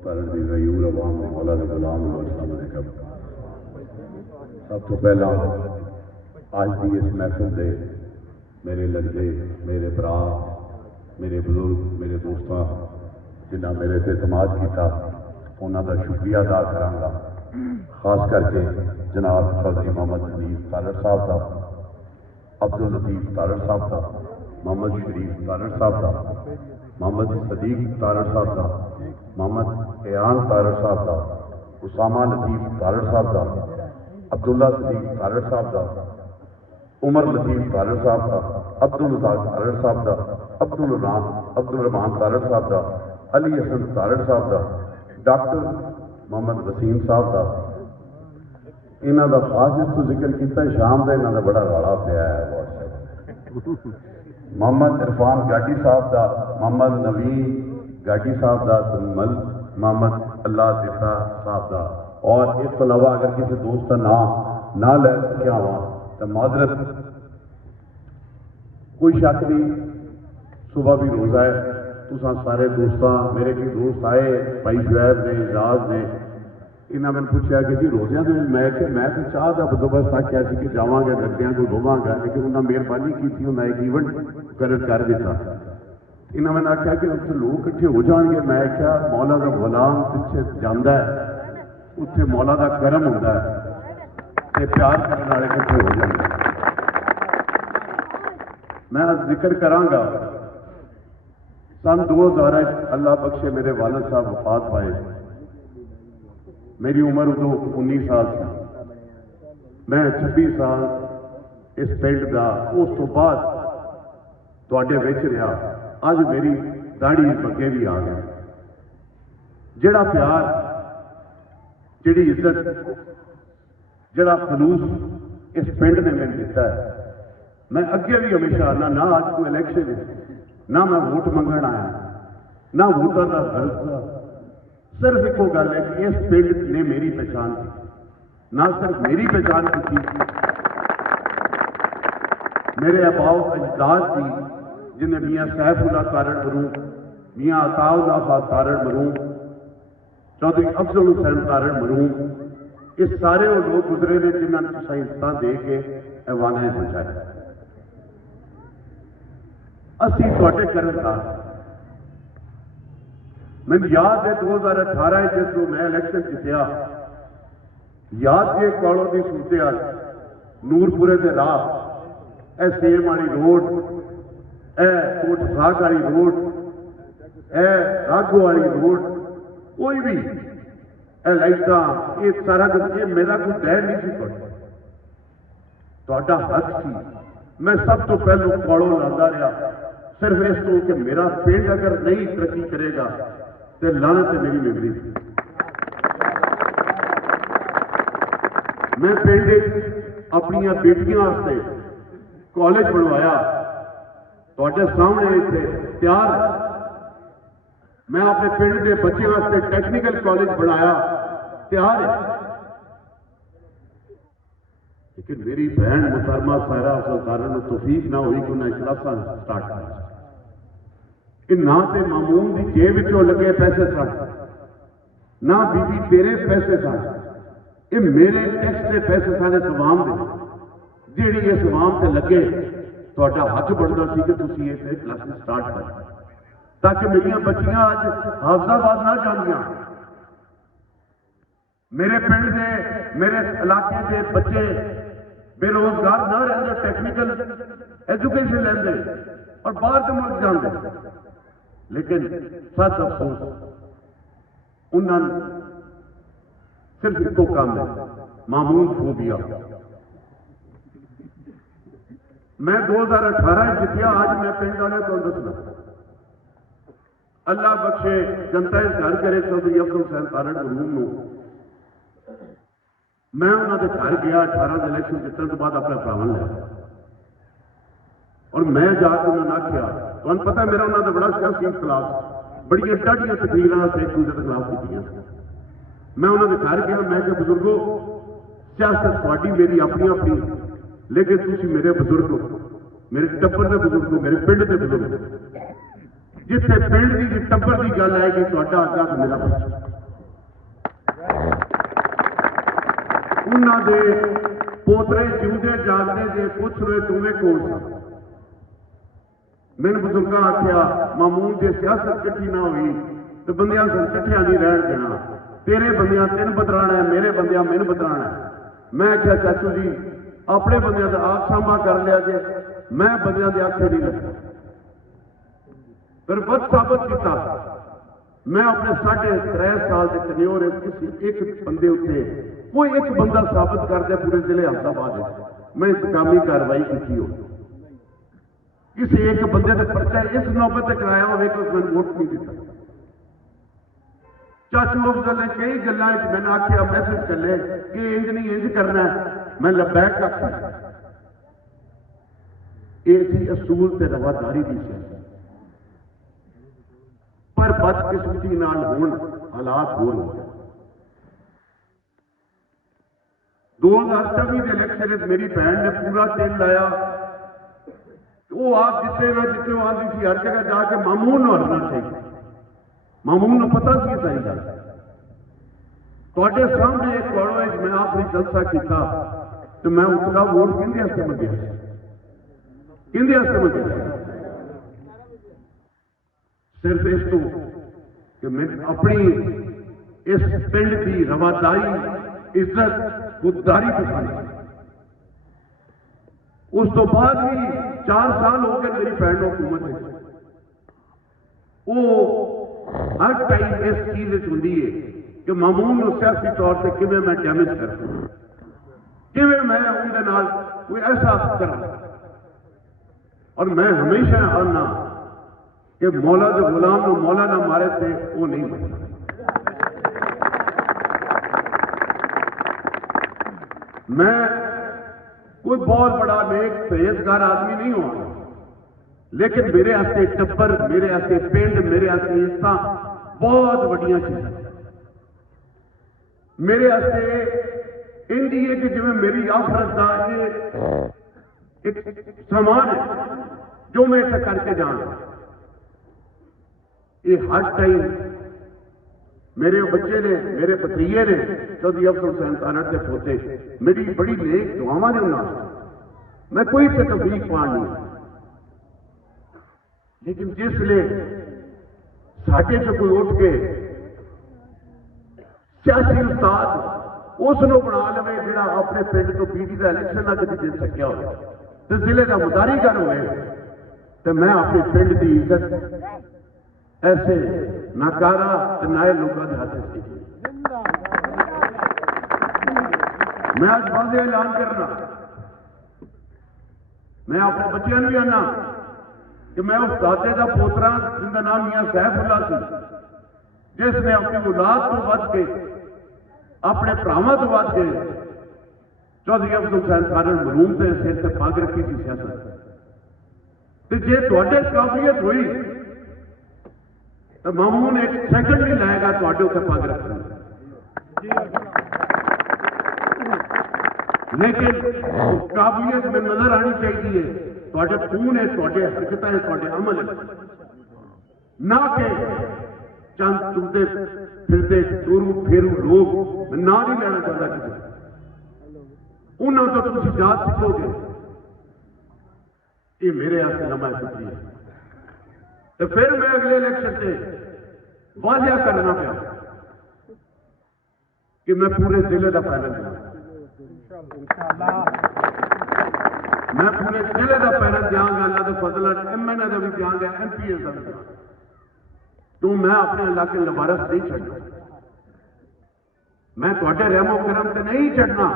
गयूर अवाम मौला दे गुलाम अस्सलाम अलैकुम। सब तो पहला आज की इस महफिल दे मेरे लड़के, मेरे भरा, मेरे बुजुर्ग, मेरे दोस्तों जिन्हें मेरे ते एतमाद किया उन्हों का शुक्रिया अदा करांगा। खास करके जनाब चौधरी मोहम्मद हनीफ तारड़ साहब का, अब्दुल लतीफ तारड़ साहब का, मोहम्मद शरीफ तारड़ साहब का, मोहम्मद सदीक तारड़ साहब का, मोहम्मद एयान तारड़ साहब का, उसामा लतीफ तारड़ साहब का, अब्दुल्ला सदीक तारड़ साहब का, उमर लतीफ तारड़ साहब का, अब्दुल रज़ाक तारड़ साहब का, अब्दुल रहमान तारड़ साहब का, अली हसन तारड़ साहब का, डॉक्टर मोहम्मद वसीम साहब का। इन्हों का खास इस तो जिक्र किया शाम का इन्हों का बड़ा रौला पिया है व्हाट्सएप। मोहम्मद इरफान गाटी साहब का, मोहम्मद नवीन गाटी साहब का, मोहम्मद अल्लाह दिता साहब का। और इस तो अलावा अगर किसी दोस्त का नाम ना ले सकिया हुआ तो माजरत, कोई शक नहीं, सुबह भी रोज़ा है। तुसा सारे दोस्तों मेरे भी दोस्त आए, भाई शुएब ने, एजाज ने, इन्हें मैंने पूछा कि जी रोज़ियां तो मैं तो चाह का बंदोबस्त आख्या कि जावांगे लग्दियां को होवांगा, लेकिन उन्हें मेहरबानी की, उन्हें एक इवेंट कर दिता। इन्हें मैंने आख्या कि उत्थे लोग इकट्ठे हो जाएंगे। मैं क्या मौला का गुलाम पिछे जाता है, उत्थे मौला का करम होता है ते प्यार करने वाले इकट्ठे हो जाएंगे। मैं जिक्र करांगा सन 2000 अल्लाह बख्शे मेरे वालिद साहब वफात पाए। मेरी उम्र उदो 19 साल थी। मैं 26 साल इस पिंड का, उस तो बाद तुहाडे विच रहा। अज मेरी दाढ़ी बगे भी आ गए। जिहड़ा प्यार, जिहड़ी इज्जत, जिहड़ा खलूस इस पिंड ने मैंने दिता है, मैं अगे भी हमेशा ना अज कोई इलैक्शन है, ना मैं वोट मंगण आया, ना वोटां का गलत। सिर्फ एको गल है कि इस पिंड ने मेरी पहचान की। ना सिर्फ मेरी पहचान की, मेरे अबाओ अजदाद की, जिन्हें मियाँ सैफुल्लाह तारड़ मरूम, मियाँ अताउल्लाह खान तारड़ मरूम, चौधरी अफजल हुसैन तारड़ मरूम, ये सारे वो लोग गुजरे ने जिन्होंने तुसीं इज्जत दे के ऐवाने पहुंचाया। असीं तुहाडे कर्मदार। मैंने याद है 2018 जिसमें मैं इलैक्शन जितया, याद है कौलों की सूरत नूरपुरे के राह, ए सेम वाली रोड, ए कोट साग वाली रोड, ए राघो वाली रोड, कोई भी ए लाइटा, ये सारा कुछ ये मेरा कोई तय नहीं सी। तुहाडा हक सी। मैं सब तो पहले कौलों लाता रहा, सिर्फ इस तो कि मेरा पिंड अगर नहीं तरक्की करेगा तो लानत है मेरी मेमोरी। मैं पिंड अपनी बेटियों वास्ते कॉलेज बनवाया, तुहाडे सामने इत्थे तैयार। मैं अपने पिंड के बच्चों वास्ते टैक्नीकल कॉलेज बनाया, तैयार है। लेकिन मेरी बहन मुहतरमा सायरा अफजल को तौफीक ना हुई कि उन्हें क्लासा स्टार्ट कर कि ना तो मामून की जेब चो लगे पैसे सन, ना बीबी तेरे पैसे सन, ये मेरे टैक्स के पैसे सारे सवाम दे, जी ये सवाम से लगे। तुहाडा हक बनता सी कि तुसीं ये क्लासेस स्टार्ट कर, ताकि मेरिया बच्चियां अज हाफजाबाद ना जांदियां। मेरे पिंड के, मेरे इलाके के बच्चे बेरोजगार ना रहते, टैक्नीकल एजुकेशन लेंदे और बाहर के मुल्क जाते। लेकिन सच अफसोस, उन्होंने सिर्फ एको काम है, मामून फोबिया। मैं 2018 जितया, आज मैं पिंड वाले को दसना, अल्लाह बख्शे जनता इस घर करे चौधरी अफजल हुसैन तारड़ मरूम को मैं उन्होंने घर गया 18 इलैक्शन जितने तो बाद अपने भरावन लिया और मैं जाकर उन्होंने आख्या, तुहानू पता मेरा उन्होंने बड़ा सियासी इख्तलाफ, बड़िया डाढ़िया तकरीर से एक दूसरे के खिलाफ की। मैं उन्होंने घर गया, मैं क्या बुजुर्गो सियासत थोड़ी मेरी अपनी अपनी, लेकिन तुम मेरे बुजुर्ग हो, मेरे टब्बर के बुजुर्ग हो, मेरे पिंड के बुजुर्ग हो। जिथे पिंड की टब्बर की गल आएगी, तुहाडा अग्गा मेरा बच्चा। उन्होंने पोतरे जिंदे जागते जे पुछ रहे तुम्हें कौन सा। मैंने बुजुर्गों आख्या मामून जे सियासत कट्ठी ना हुई तो बंदियां कट्ठिया नहीं रहन देना, तेरे बंदियां तेन बदलाना है, मेरे बंदियां मैनू बदलाना है। मैं आख्या चाचू जी अपने बंदियां का आप सांभा कर लिया जे, मैं बंदियां के आखे नहीं लगता। फिर बद साबित किया मैं अपने 3.5 साल के टन्योर किसी एक बंदे उत्ते कोई एक बंदा साबित करते पूरे जिले अहमदाबाद मैं इंतकामी कार्रवाई की हो, किसी एक बंदे का पर्चा इस नौबत तक कराया हो कि उसने वोट नहीं दिता। चाचू अफजल ने कई गल्लां मैंने आख्या मैसेज कर ले कि इंज नहीं इंज करना है, मैं लबैक आख्या ये थी असूल ते रवादारी की सियासत। पर बदकिस्मती नाल हुण हालात होर हो गए। 2024 के इलेक्शन मेरी भैन ने पूरा टिल लाया, वो आप जिते ना जिते आती थी हर जगह जाके मामून नूं हरना चाहिए। मामून नूं पता सी सारी गल तुहाडे सामने एक कॉलेज मैं आखिरी जलसा किया तो मैं उतला वोट किहदे वास्ते मंगिया, किहदे वास्ते मंगिया, सिर्फ इस तो कि मैं अपनी इस पिंड की रवादारी इज्जत खुददारी पसंद। उस तो बाद भी 4 साल हो गए मेरी भैन हुकूमत वो हर टाइम इस चीज होंगी है कि मामून सियासी तौर पर किवें मैं डैमेज कर किवें मैं उनके नाल कोई ऐसा करा। और मैं हमेशा आना कि मौला के गुलाम को मौला ना मारे थे वो नहीं मारे। मैं कोई बहुत बड़ा नेक परहेजगार आदमी नहीं हूं, लेकिन मेरे आस्ते टब्बर, मेरे आस्ते पिंड, मेरे आस्ते इस्सा बहुत बड़िया चीज़ां। मेरे आस्ते इंजी है कि जिवें मेरी आखरत का एक समान है जो मैं इसे करके जाना। ये हर टाइम मेरे बच्चे ने, मेरे भतीजे ने, चौधरी अफजल हुसैन तारड़ के पोते मेरी बड़ी नेक दुआवां ने उन्होंने, मैं कोई से तफरीक पान नहीं। लेकिन जिसले साडे च कोई उठ के सियासी उस्ताद उसनों बना लवे जिहड़ा अपने पिंड तो पीटी का इलेक्शन ना कभी जित सकिया हो तो जिले का मुदारीगर होए तो मैं अपने पिंड की इज्जत ऐसे नाकारा नाए लोगों के हाथ से मैं आज वादे ऐलान करना, मैं अपने बच्चों भी आना कि मैं उस दादे का पोतरा जिनका नाम मियां सैफुल्ला सी जिसने अपनी औलाद तो वध के अपने भरावां तो वध के चौधरी अफजल हुसैन तारड़ मरूम के सिर से पग रखी थी सियासत। जे तुहाडे काबिलियत हुई तो मामून एक सेकंड नहीं लाएगा तुहाडे उत्ते पग रखने। लेकिन काबिलियत में नजर आनी चाहिए तुहाडे खून है, तुहाडे हरकत है, तुहाडे अमल है, ना कि चंद तुरते फिरते टूरू फेरू लोग। मैं ना नहीं लेना चाहता किसी उन्होंने तो तुम जात सीखोगे। ये मेरे हाथ लम्हा चुकी है तो फिर मैं अगले इलेक्शन से वादा करना पाया कि मैं पूरे जिले का पैनल दूंगा, मैं पूरे जिले का पैनल देंगा। अल्लाह के फजल MNA का भी देंगा, MPS का भी देंगा। तो मैं अपने इलाके लवारस नहीं छड़ना, मैं तुहाडे रहमो करम से नहीं छड़ना,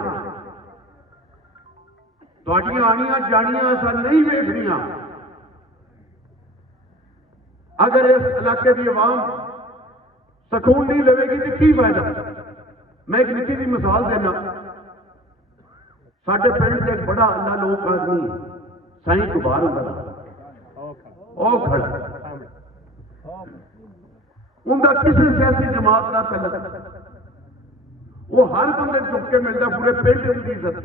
तुहाडियां आनियां जानियां असां नहीं वेखनियां। अगर इस इलाके की आवाम सुकून नहीं लवेगी तो की फायदा। मैं एक निकी सी मिसाल देना, साडे पिंड एक बड़ा अल्लाह लोक आदमी साईं गुबार ओ खड़ा, उनका किसी सियासी जमात ना तलक, वो हर बंदे चुप के मिलता, पूरे पिंड की इज्जत।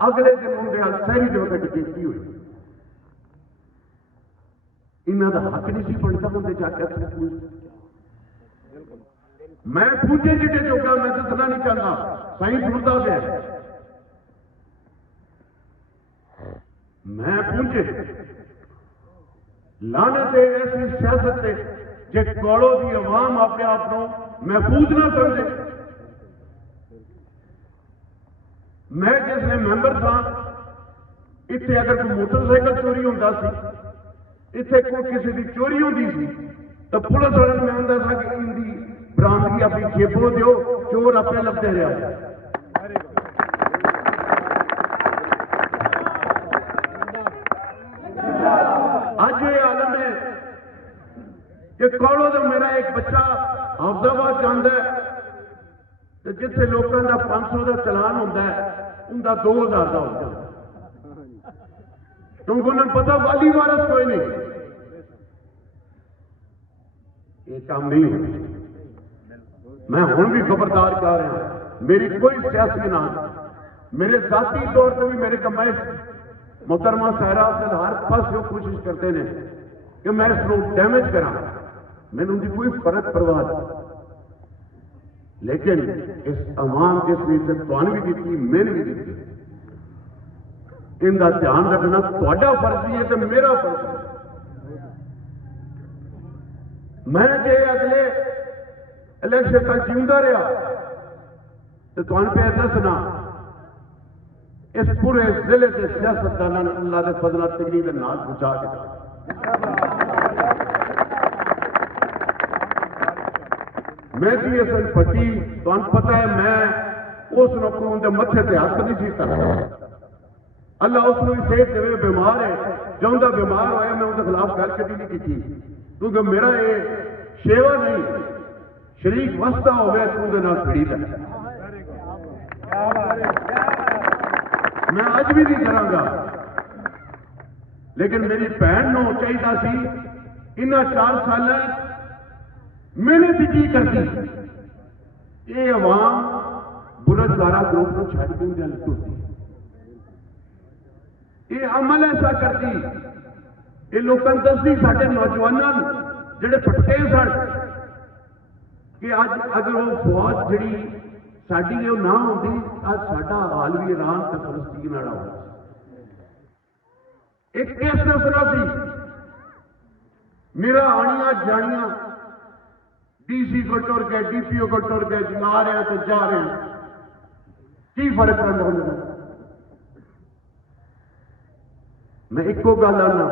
अगले दिन उनके शहरी जगह टिकती हुई इन्हों का हक नहीं सी बनता होंगे जाके میں پوجے جٹے چوکا میں دسنا نہیں چاہتا سائیں سنتا پیا میں پوجے لانت ایسی سیاست ہے جے کوڑوں کی عوام اپنے آپ کو محفوظ نہ سمجھے میں جس نے ممبر تھا اتنے اگر کوئی موٹر سائیکل چوری ہوتا سی اتنے کوئی کسی کی چوری ہوتی سی تو پولیس والے میں آتا تھا کہ ان کی برامدگی اپنی جیبوں دیو چور آپ لگتے رہا آج یہ عالم ہے کہ کوڑوں تو میرا ایک بچہ حافظ آباد جانا ہے جتنے لوگوں کا 500 کا چلان ہوتا ہے ان کا 2000 کا ہوتا ہے کیونکہ انہوں نے پتا والی وارث کوئی نہیں یہ کام نہیں ہے میں ہوں بھی خبردار کر رہا ہوں میری کوئی سیاسی نہ میرے ذاتی طور پہ بھی میرے کمائے محترمہ صحرا سے ہر پاس جو کوشش کرتے ہیں کہ میں اس کو ڈیمیج کرا میں نے ان کی کوئی فرق پرواہ نہیں لیکن اس عوام جس نے سے توان بھی دیتی میں نے بھی دیتی ان کا دھیان رکھنا تھوڑا فرض بھی ہے تو میرا فرض ہے میں جے اگلے الیکشن تک جیوندا رہا تو تمہیں پہ دسنا اس پورے ضلع کے سیاستدان اللہ کے فضل تقریر کے نال پہنچا کے میں بھی اصل پٹی تمہیں پتہ ہے میں اس نوکروں کے متھے تے ہاتھ نہیں سی کرتا اللہ اس کو بھی صحت دے بیمار ہے جاؤں بیمار ہوا میں ان کے خلاف گل کبھی نہیں کی کیونکہ میرا یہ شیوا نہیں شریک وسطہ ہو گیا تو پڑی تھا میں اج بھی نہیں کروں گا لیکن میری بہن نو چاہیے سی ان 4 سال محنت کی کرتی یہ عوام برادارا گروپ کو چھڈ کے گل ٹوٹی یہ عمل ایسا کرتی یہ لوگوں دستی سارے نوجوانوں جڑے پٹکے سن کہ اج اگر وہ فوج جڑی ساری وہ نہ ہوتی اج ساڈا حال بھی ایران تے فلسطین والا ہونا ایک کیس دسنا سی میرا آنیاں جانیاں ڈی سی کو ٹر گئے ڈی پی او کو ٹر گئے جا رہے ہیں تو جا رہے ہیں کی فرق پڑتا میں ایک گل آنا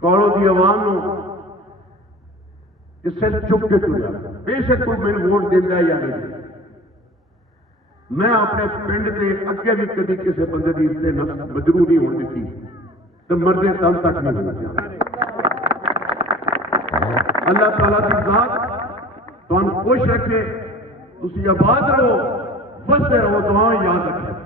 کوڑوں کی عوام سر چک کے چلا بے شک کوئی میرے ووٹ دینا یا نہیں میں اپنے پنڈ کے اگے بھی کبھی کسی بندے کی مجروح نہیں ہونے دیتی تو مردے دم تک نہیں ہونا چاہتا اللہ تعالیٰ کی ذات تمہیں خوش رکھے تھی آباد رہو بستے رہو دعائیں یاد رکھے